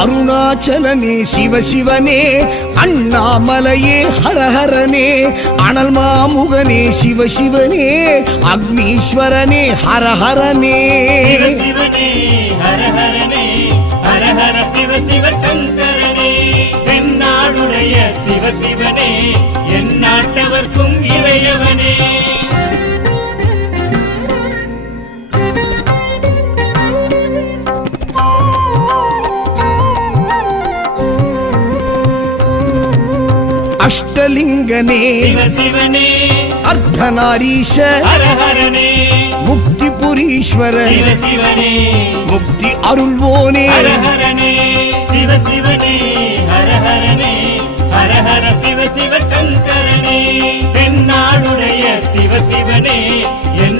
அருணாச்சலனே சிவசிவனே அண்ணாமலையே ஹரஹரனே அனல் மாமுகனே சிவ சிவனே அக்னீஸ்வரனே ஹரஹரனே. சிவ சிவ சங்கரனே. சிவ சிவனே என் நாட்டவர்க்கும் இறையவனே. அஷ்டலிங்கனே. அர்த்தநாரீஷ. சிவ சிவனே முக்தி அருள்வோனே. சிவ சிவ சங்கரனே. தென்னாடுடைய சிவ சிவனே என்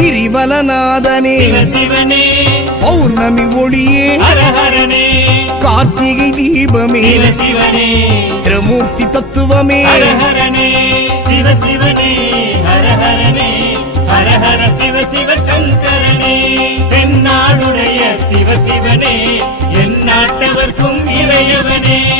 கிரிவலநாதனே. பௌர்ணமி ஒளியே. கார்த்திகை தீபமே. திரமூர்த்தி தத்துவமே. ஹர ஹரனே சிவ சிவனே ஹர ஹரனே ஹர ஹர சிவ சிவ சங்கரனே. தென்னாடுடைய சிவ சிவனே என் நாட்டவர்க்கும் இறையவனே.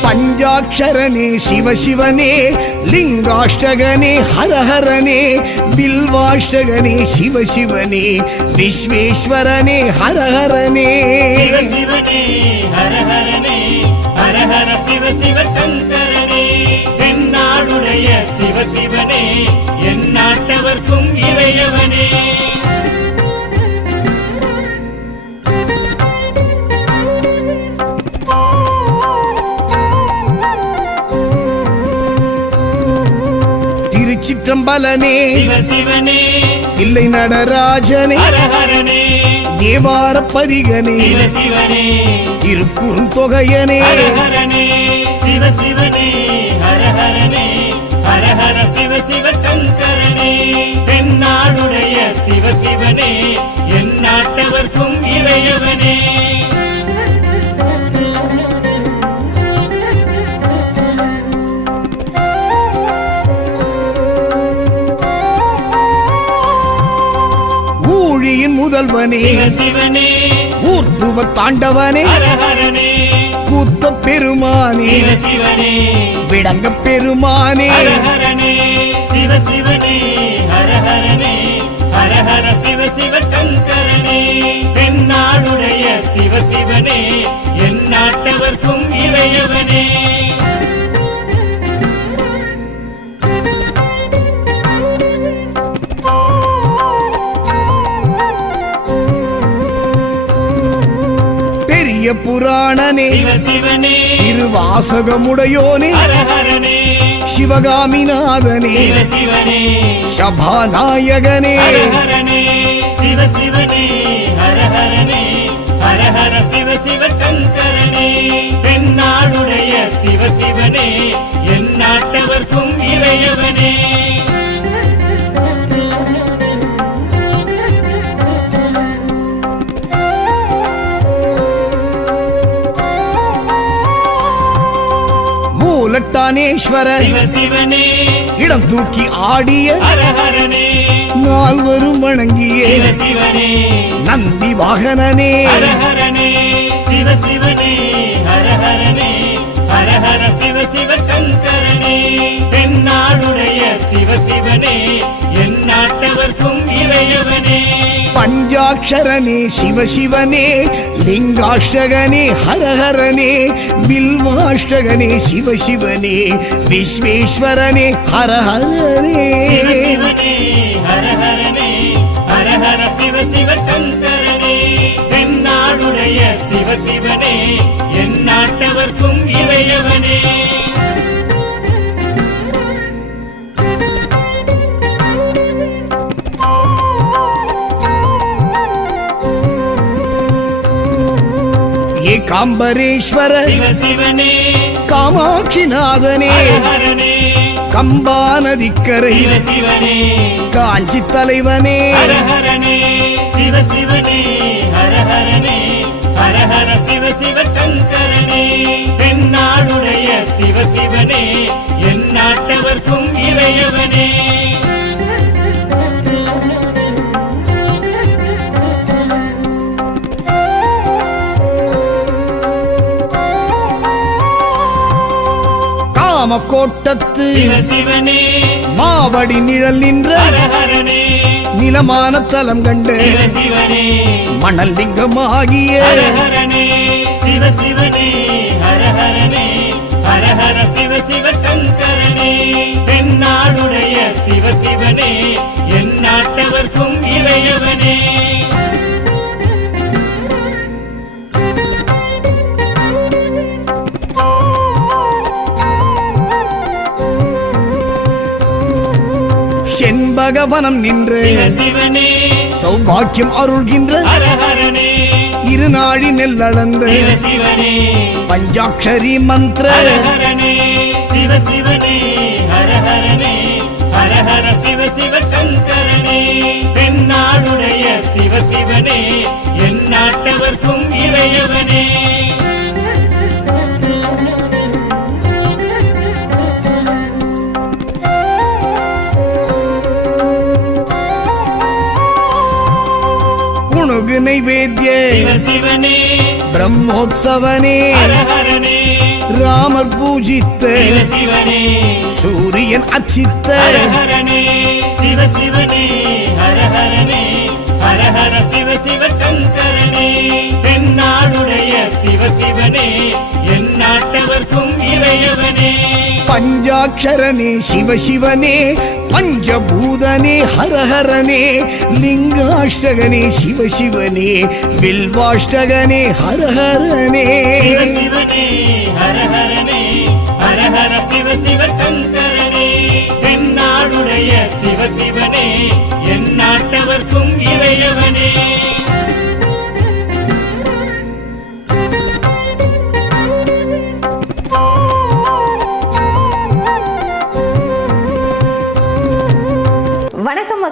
பஞ்சாட்சரனே சிவசிவனே லிங்காஷ்டகனே ஹரஹரனே பில்வாஷ்டகனே சிவசிவனே விஸ்வேஸ்வரனே ஹரஹரனே. சிவ என் நாட்டவர்க்கும் இறையவனே. சிவனே. தில்லை நடராஜனே. தேவார பதிகனே. திருக்குறுந்தொகையனே ஹர ஹரனே சிவ சிவ சிவ சங்கரனே. தென்னாடுடைய சிவ சிவனே. என் நாட்டவர்க்கும் இறையவனே. முதல்வனே ஊர்த்துவ தாண்டவனே. கூத்த பெருமானே. விடங்க பெருமானே. ஹர ஹரனே சிவ சிவனே ஹர ஹரனே ஹர ஹர சிவ சிவ சங்கரனே. தென்னாடுடைய சிவ சிவனே பெரிய புராணனே. திருவாசகமுடையோனே. சிவகாமிநாதனே. சிவ சிவனே சபாநாயகனே ஹர ஹரனே சிவ சிவனே ஹர மூலட்டானேஸ்வர சிவசிவனே இடம் தூக்கி ஆடிய நால்வரும் வணங்கிய நந்தி வாகனனே. ஹரஹரனே. சிவசிவனே ஹரஹரனே. ஹரஹர சிவ சிவ சங்கரனே. தென்னாடுடைய சிவசிவனே என் நாட்டவர்க்கும் இறையவனே. பஞ்சாட்சரனே சிவசிவனே லிங்காஷ்டகனே ஹரஹரனே வில்வாஷ்டகனே சிவசிவனே விஸ்வேஸ்வரனே ஹரஹரனே. சிவசிவனே ஹரஹரனே ஹரஹர சிவ சிவ சங்கரனே. தென்னாடுடைய சிவசிவனே என் நாட்டவர்க்கும் இறையவனே. ஏகாம்பரேஸ்வர சிவசிவனே. காமாட்சிநாதனே. கம்பா நதிக்கரை காஞ்சி தலைவனே ஹரஹர சிவ சிவ சங்கரனே. தென்னாடுடைய சிவசிவனே. என் நாட்டவர்க்கும் இறையவனே. காமக்கோட்டத்து சிவசிவனே மாவடி நிழல் நின்ற நிலமான தலம் கண்டு மணல் லிங்கமாகிய சிவ சங்கரனே. என் நாட்டவர்க்கும் இறையவனே. செண்பகவனம் நின்று சௌபாக்கியம் அருள்கின்ற இருநாழி நெல்லளந்து பஞ்சாட்சரி மந்திர சிவ சிவ சங்கரனே. தென்னாடுடைய சிவசிவனே. என் புணுகு நைவேத்திய பிரம்மோத்சவனே. ராமர் பூஜித்த. சூரியன் ஹரஹர சிவ சிவ சங்கரனே. தென்னாடுடைய சிவசிவனே என் பஞ்சாட்சரனே சிவசிவனே பஞ்சபூதனே ஹரஹரனே லிங்காஷ்டகனே சிவசிவனே வில்வாஷ்டகனே ஹரஹரனே. சிவசிவனே ஹரஹரனே ஹரஹர சிவ சிவ சங்கரனே தென்னாடுடைய சிவசிவனே